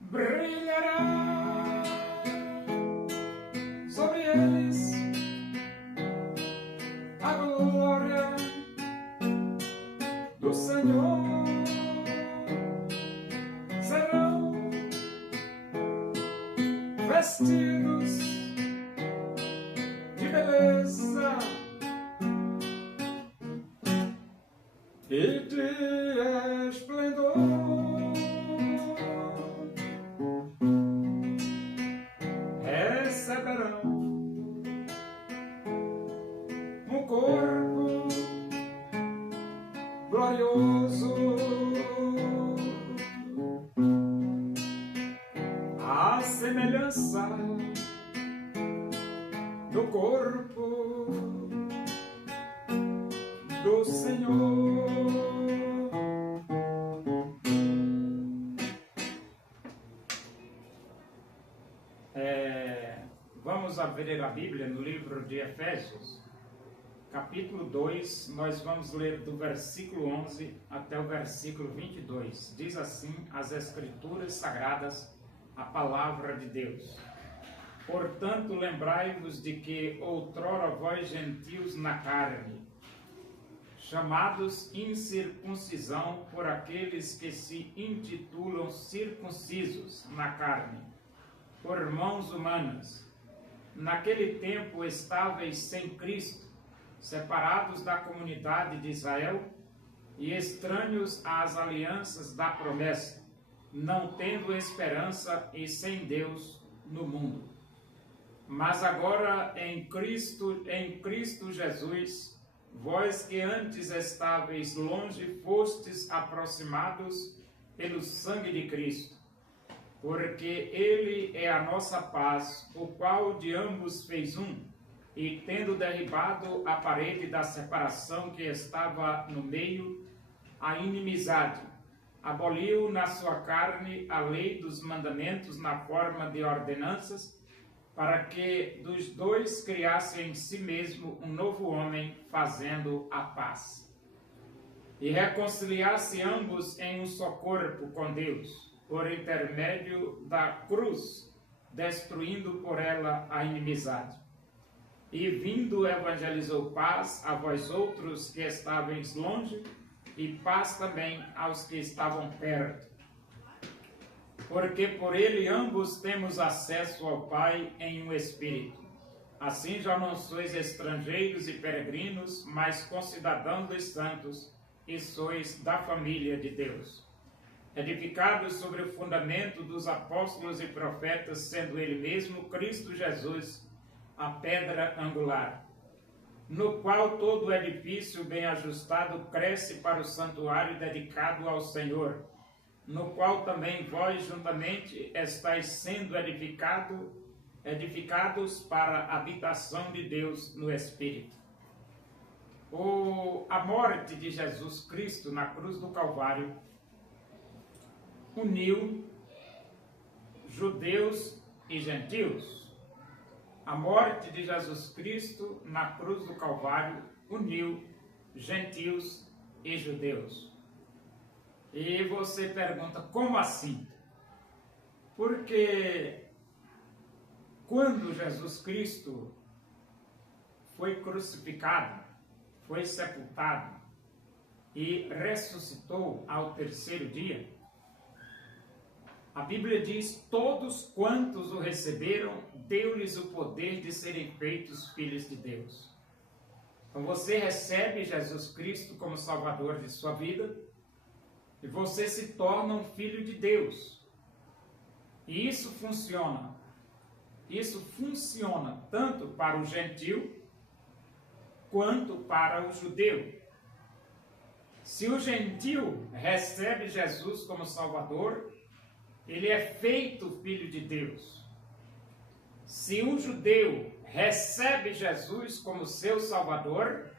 Brilhará sobre eles a glória do Senhor. Serão vestidos de beleza e de esplendor. Receberão um corpo glorioso, a semelhança do corpo do Senhor. Vamos abrir a Bíblia no livro de Efésios, capítulo 2, nós vamos ler do versículo 11 até o versículo 22. Diz assim as Escrituras Sagradas, a Palavra de Deus. Portanto, lembrai-vos de que outrora vós gentios na carne, chamados incircuncisão por aqueles que se intitulam circuncisos na carne, por mãos humanas, naquele tempo estáveis sem Cristo, separados da comunidade de Israel e estranhos às alianças da promessa, não tendo esperança e sem Deus no mundo. Mas agora em Cristo Jesus, vós que antes estáveis longe, fostes aproximados pelo sangue de Cristo, porque Ele é a nossa paz, o qual de ambos fez um, e tendo derribado a parede da separação que estava no meio, a inimizade, aboliu na sua carne a lei dos mandamentos na forma de ordenanças, para que dos dois criasse em si mesmo um novo homem, fazendo a paz. E reconciliasse ambos em um só corpo com Deus, por intermédio da cruz, destruindo por ela a inimizade. E vindo evangelizou paz a vós outros que estáveis longe, e paz também aos que estavam perto. Porque por ele ambos temos acesso ao Pai em um Espírito. Assim já não sois estrangeiros e peregrinos, mas concidadãos dos santos, e sois da família de Deus, edificados sobre o fundamento dos apóstolos e profetas, sendo ele mesmo Cristo Jesus, a pedra angular, no qual todo o edifício bem ajustado cresce para o santuário dedicado ao Senhor, no qual também vós juntamente estáis sendo edificados para a habitação de Deus no Espírito. A morte de Jesus Cristo na cruz do Calvário uniu judeus e gentios. A morte de Jesus Cristo na cruz do Calvário uniu gentios e judeus. E você pergunta, como assim? Porque quando Jesus Cristo foi crucificado, foi sepultado e ressuscitou ao terceiro dia, a Bíblia diz, todos quantos o receberam, deu-lhes o poder de serem feitos filhos de Deus. Então você recebe Jesus Cristo como Salvador de sua vida e você se torna um filho de Deus. E isso funciona tanto para o gentio quanto para o judeu. Se o gentio recebe Jesus como Salvador, ele é feito filho de Deus. Se um judeu recebe Jesus como seu Salvador,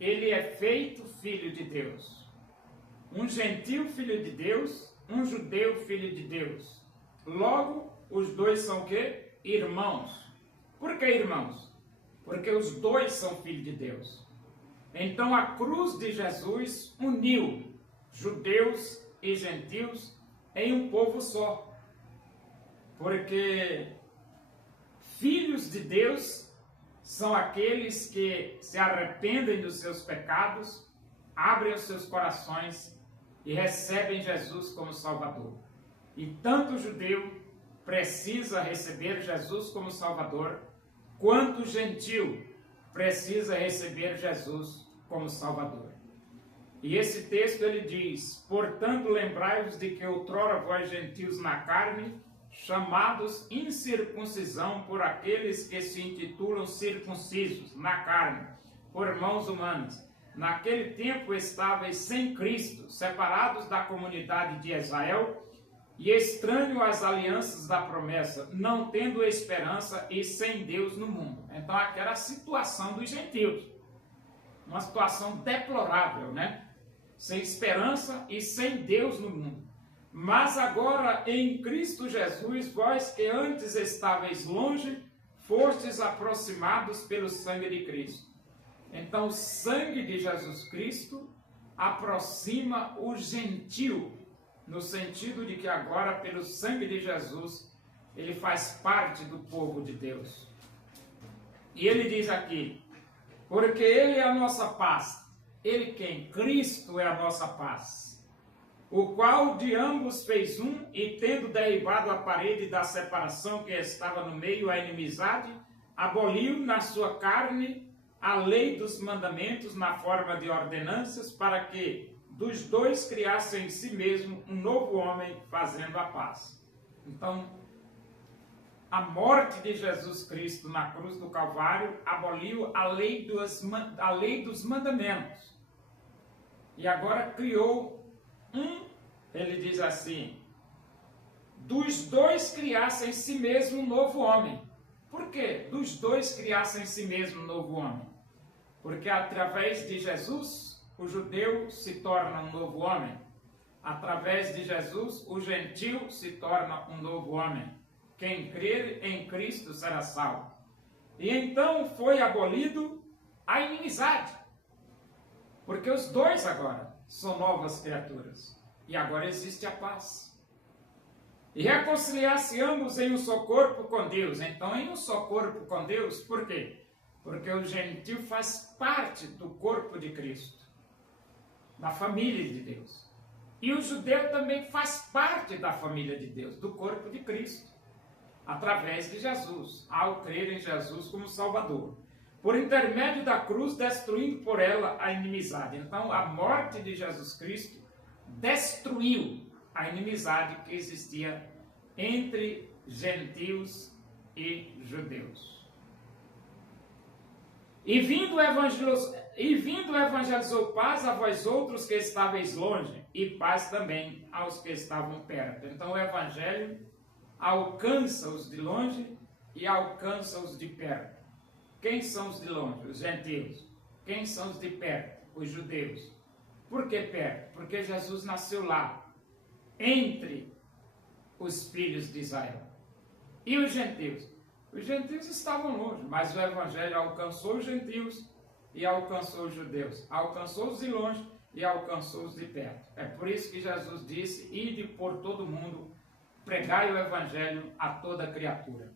ele é feito filho de Deus. Um gentio filho de Deus, um judeu filho de Deus. Logo, os dois são o quê? Irmãos. Por que irmãos? Porque os dois são filhos de Deus. Então a cruz de Jesus uniu judeus e gentios em um povo só. Porque filhos de Deus são aqueles que se arrependem dos seus pecados, abrem os seus corações e recebem Jesus como Salvador. E tanto o judeu precisa receber Jesus como Salvador, quanto o gentil precisa receber Jesus como Salvador. E esse texto ele diz: portanto, lembrai-vos de que outrora vós gentios na carne, chamados incircuncisão por aqueles que se intitulam circuncisos na carne, por mãos humanas. Naquele tempo estáveis sem Cristo, separados da comunidade de Israel e estranho às alianças da promessa, não tendo esperança e sem Deus no mundo. Então aquela a situação dos gentios. Uma situação deplorável, né? Sem esperança e sem Deus no mundo. Mas agora em Cristo Jesus, vós que antes estáveis longe, fostes aproximados pelo sangue de Cristo. Então o sangue de Jesus Cristo aproxima o gentil, no sentido de que agora pelo sangue de Jesus, ele faz parte do povo de Deus. E ele diz aqui, porque ele é a nossa paz. Ele quem? Cristo é a nossa paz, o qual de ambos fez um, e tendo derribado a parede da separação que estava no meio, a inimizade, aboliu na sua carne a lei dos mandamentos na forma de ordenanças, para que dos dois criassem em si mesmo um novo homem, fazendo a paz. Então, a morte de Jesus Cristo na cruz do Calvário aboliu a lei dos mandamentos. E agora criou ele diz assim, dos dois criassem em si mesmo um novo homem. Por quê? Dos dois criassem em si mesmo um novo homem. Porque através de Jesus, o judeu se torna um novo homem. Através de Jesus, o gentil se torna um novo homem. Quem crer em Cristo será salvo. E então foi abolido a inimizade. Porque os dois agora são novas criaturas. E agora existe a paz. E reconciliar-se ambos em um só corpo com Deus. Então, em um só corpo com Deus, por quê? Porque o gentil faz parte do corpo de Cristo, da família de Deus. E o judeu também faz parte da família de Deus, do corpo de Cristo, através de Jesus, ao crer em Jesus como Salvador. Por intermédio da cruz, destruindo por ela a inimizade. Então, a morte de Jesus Cristo destruiu a inimizade que existia entre gentios e judeus. E vindo evangelizou paz a vós outros que estáveis longe, e paz também aos que estavam perto. Então, o evangelho alcança os de longe e alcança os de perto. Quem são os de longe? Os gentios. Quem são os de perto? Os judeus. Por que perto? Porque Jesus nasceu lá, entre os filhos de Israel. E os gentios? Os gentios estavam longe, mas o evangelho alcançou os gentios e alcançou os judeus. Alcançou os de longe e alcançou os de perto. É por isso que Jesus disse, ide por todo mundo, pregai o evangelho a toda criatura.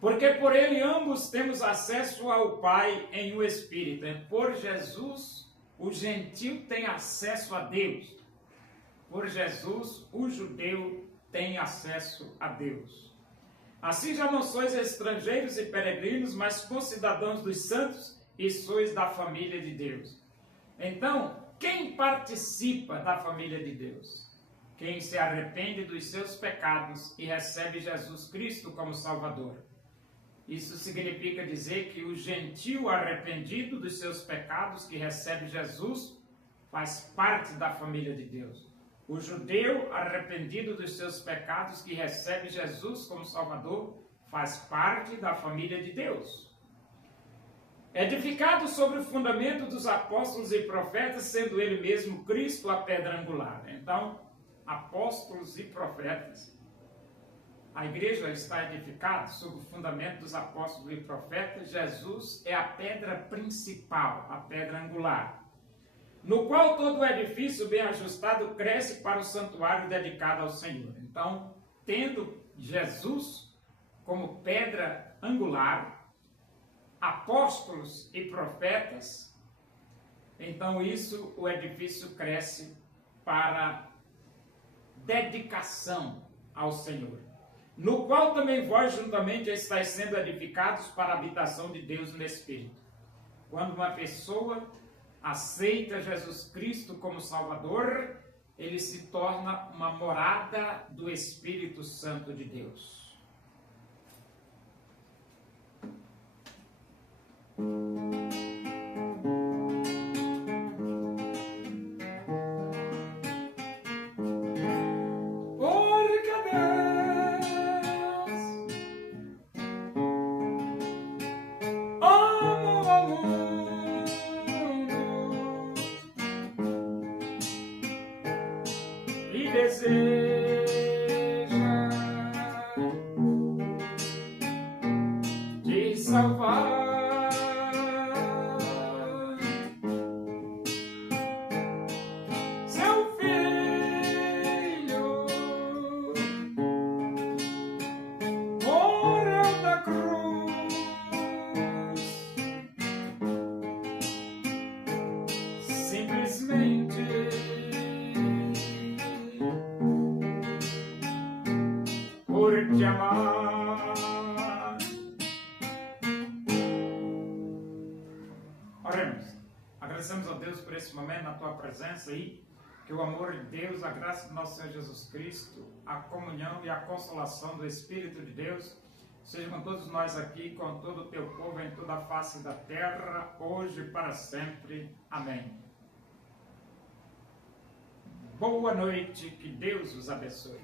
Porque por ele ambos temos acesso ao Pai em o Espírito. Por Jesus, o gentil tem acesso a Deus. Por Jesus, o judeu tem acesso a Deus. Assim já não sois estrangeiros e peregrinos, mas concidadãos dos santos e sois da família de Deus. Então, quem participa da família de Deus? Quem se arrepende dos seus pecados e recebe Jesus Cristo como Salvador. Isso significa dizer que o gentil arrependido dos seus pecados que recebe Jesus faz parte da família de Deus. O judeu arrependido dos seus pecados que recebe Jesus como Salvador faz parte da família de Deus. Edificado sobre o fundamento dos apóstolos e profetas, sendo ele mesmo Cristo a pedra angular. Então, apóstolos e profetas, a igreja está edificada sob o fundamento dos apóstolos e profetas. Jesus é a pedra principal, a pedra angular, no qual todo o edifício bem ajustado cresce para o santuário dedicado ao Senhor. Então, tendo Jesus como pedra angular, apóstolos e profetas, então isso, o edifício cresce para dedicação ao Senhor, no qual também vós juntamente estáis sendo edificados para a habitação de Deus no Espírito. Quando uma pessoa aceita Jesus Cristo como Salvador, ele se torna uma morada do Espírito Santo de Deus. Deseja te salvar, seu filho morreu da cruz, simplesmente por te amar. Oremos. Agradecemos a Deus por esse momento na tua presença aí, que o amor de Deus, a graça do nosso Senhor Jesus Cristo, a comunhão e a consolação do Espírito de Deus seja com todos nós aqui, com todo o teu povo em toda a face da terra, hoje e para sempre. Amém. Boa noite, que Deus os abençoe.